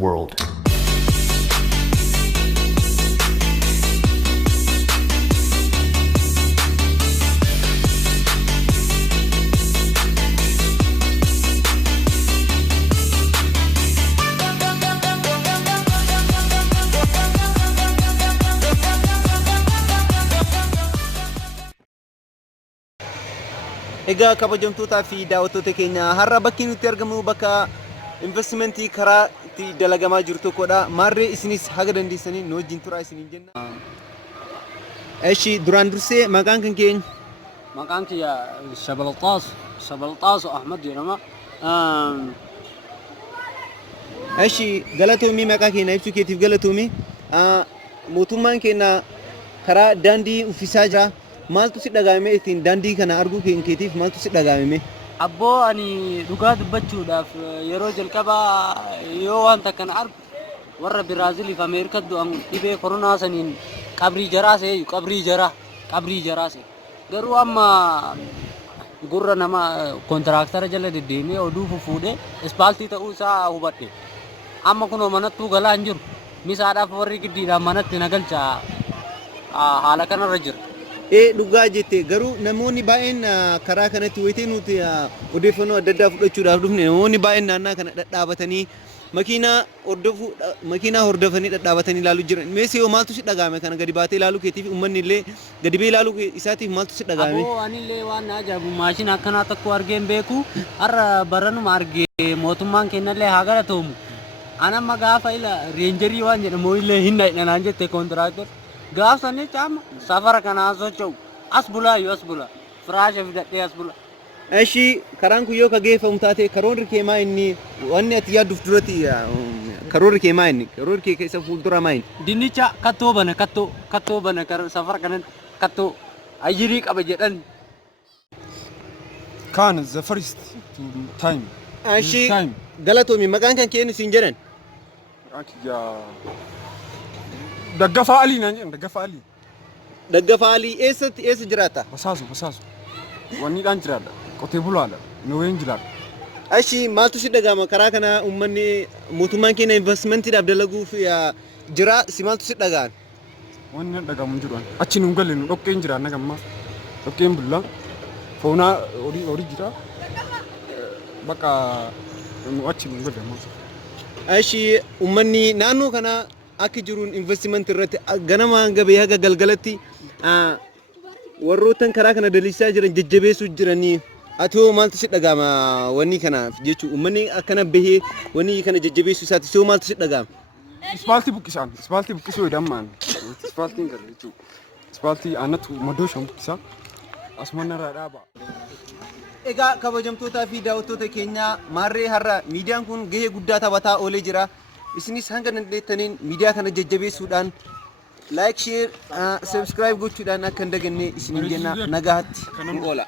world. Egaa kabajamtootaa fi daawwattoota keenya har'a bakki nuti argamu bakka investimentii karaa itti dalagamaa jiru tokkodha. Maarree isinis haga dandeessanii nu wajjin turaa isiniin jenna. Eshi duraan dursee maqaan kan keenya? Maqaan kiyya Shabalxaas Ahmad jedhama. Eshi galatoomii maqaa keenya ibsuu keetiif galatoomii. Mootummaan keenya karaa daandii uffisaa jira. Maaltu si dhagaame ittiin daandii kana arguu keetiif maaltu si dhagaame? Abboo ani dhugaa dubbachuudhaaf yeroo jalqabaa yoo wanta kana argu warra Biraazilii fi Ameerikaa du'an dhibee koronaa saniin qabrii jaraase garuu amma gurra nama kontiraaktara jala deddeemee oduu fuudhee ispaaltii ta'uu isaa hubadhe. Amma kunoo manattuu galaa hin jiru. Misaadhaaf warri giddiidhaan manatti nagalcha haala kanarra jira. Dhugaa jette garuu namoonni baay'een karaa kanatti wayitee nuti odeeffannoo adda addaa fudhachuudhaaf dhufne namoonni baay'een naannaa kana dhadhaabatanii makiinaa hordofanii dhadhaabatanii ilaaluu jiran. Meeshaa maaltu si dhagaame kana gadi baatee ilaaluu keetiif uummanni illee gadi bee ilaaluu isaatiif maaltu si dhagaame? Aboo anillee waan ajaa'ibu maashina akkanaa tokko argeen beeku har'a baranuma argee mootummaan kennallee haa galatoomu. Anamma gaafa ila reenjarii waan jedhamu illee hin dhaydhanaan jette kontiraaktor. Gaafsanii caama safara kana socho'u as bula firaasha fidadhee as bula. Eshi karaan kun yoo kageeffamu taate karoorri kee maa inni wanni ati yaadduuf duratti karoorri kee maa inni karoorri kee keessa fuuldura maa inni? Dinnicha kattoo bana safara kanan kattoo ayirii qaba jedhan. Kan the first time. Eshi galatoomi maqaan kan kee siin jedhan? Daggafaa Alii naan jedhan Daggafaa Alii. Daggafaa Alii eessa jiraata? Basaasu. Wanniidhaan jiraadha. Qotee bulaadha. Nuween jiraadha. Eshi maaltu si dhagahama karaa kana uummanni mootummaan keenya investimantiidhaaf dalaguuf jira si maaltu si dhagahan? Wanni na dhagahamu hin jiru. Achi nu galle nu dhoqqeen jira nagamma. Dhoqqeen bullaa. Foonaa horii jira. Bakka nu achi nu galle amma. Eshi uummanni naannoo kana akka jiruun investiment irratti ganama gabee haga galgalatti warroottan karaa kana dalisaa jiran jajjabeessuu jiranii atoo maaltu si dhagahama wanni kanaaf jechuun uummanni akkana bahee wanni kana jajjabeessuu isaati soo maaltu si dhagahama? Ispaaltii buqqisuu jedhamaan. Ispaaltiin gara jechuudha. Ispaaltii aanatu maddoo shan buqqisaa asumaan irraa dhaaba. Egaa kabajamtootaa fi daawwattoota keenya maarree har'a miidiyaan kun gahee guddaa taphataa oolee jira. Isinis hanga dandeettaniin miidiyaa kana jajjabeessuudhaan like, share, subscribe gochuudhaan akka hin dagannee isiniin jenna nagaatti nu oola.